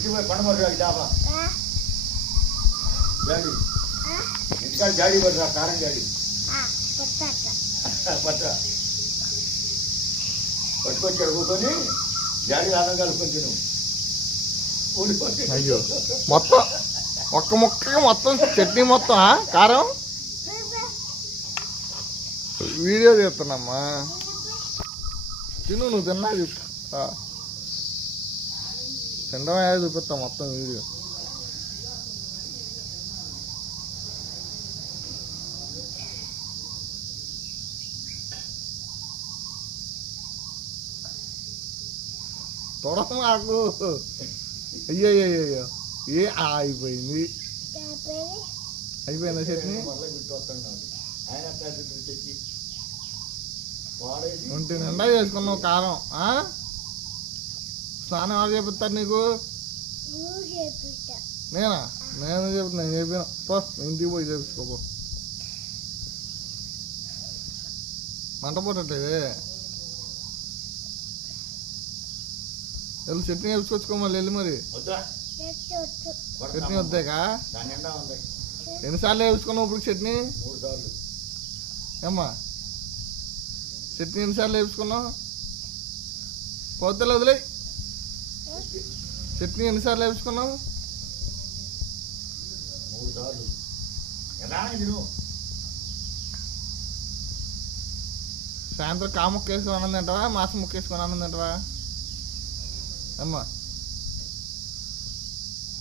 ఇంటికి కొండ మరి చేప జాడి ఇంటికాడ జాడి పడరా కారం జాడి పట్ట పట్టుకొచ్చి అడుగుకొని జాడి అన్నం కలుపుకొని తిను. అయ్యో మొత్తం ఒక్క ముక్క మొత్తం చట్నీ మొత్తం కారం వీడియో తీస్తున్నామ్మా. తిను నువ్వు తిన్నా చూపిస్తా తినడమే చూపిస్తా మొత్తం వీడియో. తొడక మాకు అయ్యో అయ్యో ఏ అయిపోయింది అయిపోయిందా చట్నీ. ఒంటి నిండా చేసుకున్నావు కారం. స్నానం ఎవరు చేపిస్తారు నీకు? నేనా? నేను చెప్తున్నా నేను చెప్పిన పో ఇంటికి పోయి చేపించుకోపో. మంట పుట్టట్లేదే వెళ్ళి చట్నీ వేసుకొచ్చుకో మళ్ళీ వెళ్ళి. మరి చట్నీ వద్దాక ఎన్నిసార్లు వేసుకున్నావు ఇప్పుడు చట్నీ? ఏమ్మా చట్నీ ఎన్నిసార్లు వేసుకున్నావు? పోతలే వదిలే చట్నీ ఎన్నిసార్లు వేసుకున్నావు? సాయంత్రం కాముక్క వేసుకొని అన్నం తింటావా మాసం ముక్క వేసుకొని అన్నం తింటావా? అమ్మా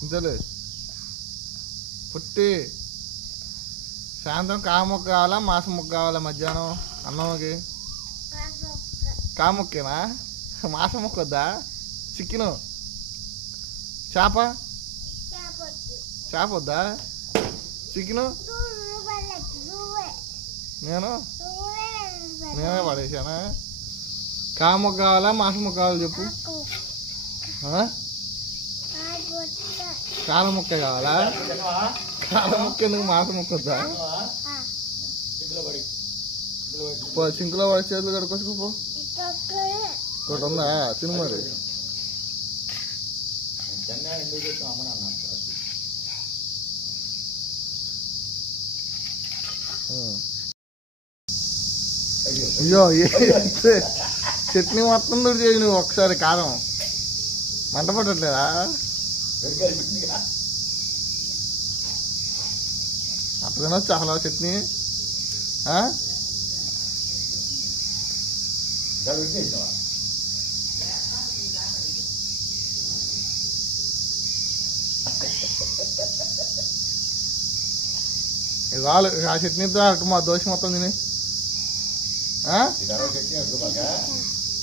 ఇంతలే పుట్టి సాయంత్రం కాముక్క కావాలా మాసం ముక్క కావాలా? మధ్యాహ్నం అన్నంకి కాముక్కేనా? మాసం ముక్క వద్దా? చికెను చేప చేప వద్దా? చికెను నేనే పడేసానా? కాముక్క కావాలా మాసం ముక్క కావాలా చెప్పు? కారం ముక్క కావాలా? కారం ముక్క ఎందుకు మాసం ముక్క వద్దా? సింకులో పడి చేతులు కడుక్కొచ్చుకోపో. ఒకటి ఉందా తిను మరి. అయ్యో చట్నీ మొత్తం దూడి చేయి నువ్వు ఒకసారి. కారం మంట పట్టట్లేదా? అట్లా తినొచ్చు అసలు చట్నీ. ఇవాళ ఆ చట్నీతో అటు మా దోశ మొత్తం తిని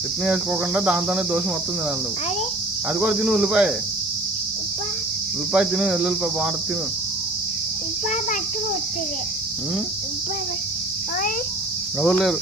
చట్నీ వేసుకోకుండా దాంతోనే దోశ మొత్తం తినాలి నువ్వు. అది కూడా తిను. ఉల్లిపాయ ఉల్లిపాయ తిను. ఎల్లుల్లిపాయ బాగుంటుంది తిను. ఎవరు లేరు